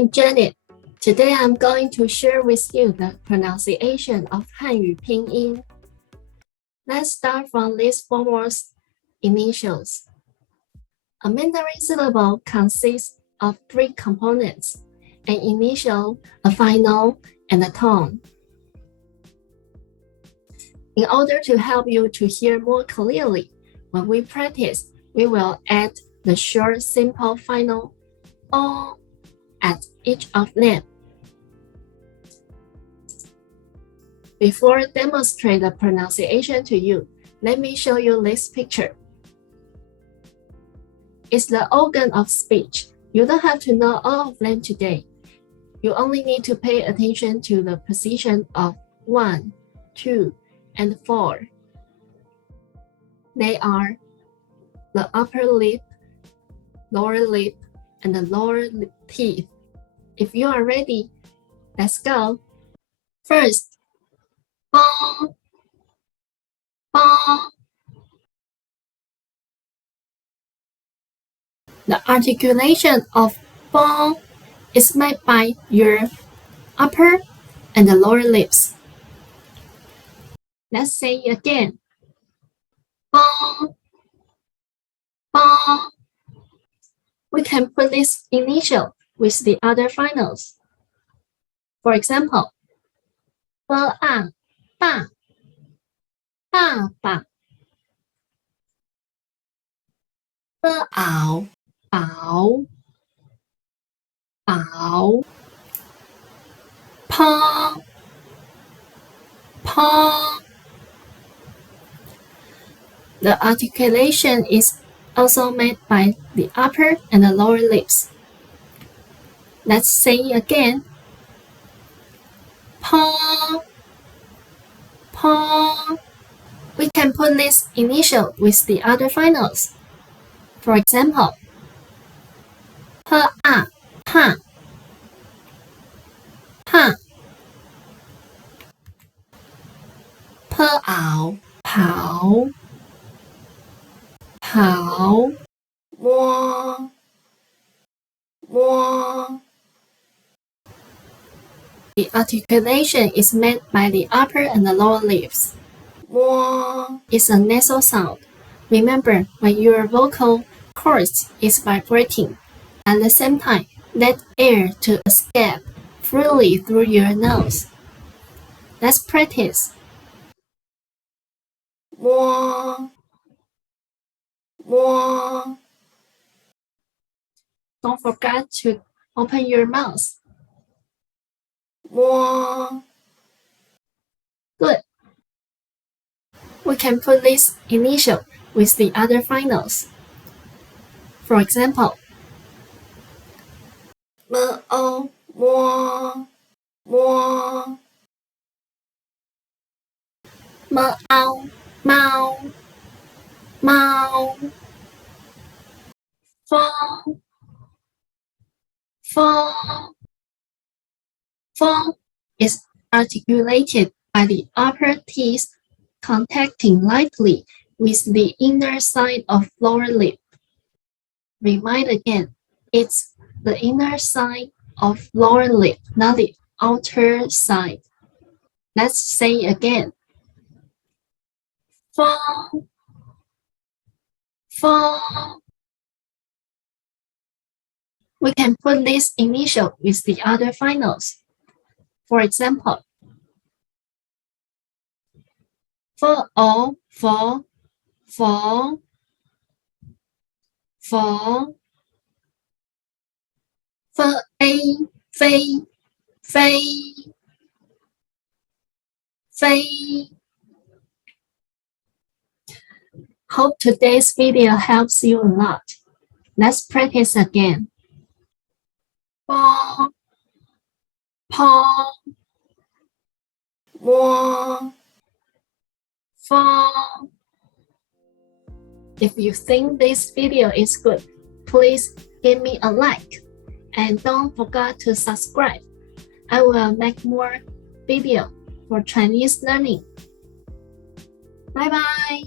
I'm Janet. Today I'm going to share with you the pronunciation of Hanyu Pinyin. Let's start from these four words initials. A Mandarin syllable consists of three components: an initial, a final, and a tone. In order to help you to hear more clearly, when we practice, we will add the short, simple final "o" at each of them. Before I demonstrate the pronunciation to you, let me show you this picture. It's the organ of speech. You don't have to know all of them today. You only need to pay attention to the position of 1, 2, and 4. They are the upper lip, lower lip, and the lower teeth. If you are ready, let's go. First, bong, bong. The articulation of bong is made by your upper and the lower lips. Let's say it again. Bong, bong. We can put this initial with the other finals. For example, 爸啊爸爸爸宝宝宝泡泡 The articulation is also made by the upper and the lower lips. Let's say it again. Paw, paw. We can put this initial with the other finals. For example, 怕怕怕跑跑跑摸摸 The articulation is made by the upper and the lower lips. 摸 is a nasal sound. Remember, when your vocal cords is vibrating, at the same time, let air to escape freely through your nose. Let's practice. 摸摸 Don't forget to open your mouth. 摸 Good. We can put this initial with the other finals. For example, 摸摸摸猫猫猫风风风 is articulated by the upper teeth contacting lightly with the inner side of lower lip. Remind again, it's the inner side of lower lip, not the outer side. Let's say again. 风风 We can put this initial with the other finals. For example, 佛佛佛佛飞飞 Hope today's video helps you a lot. Let's practice again. 波波摸风 If you think this video is good, please give me a like and don't forget to subscribe. I will make more video for Chinese learning. Bye bye.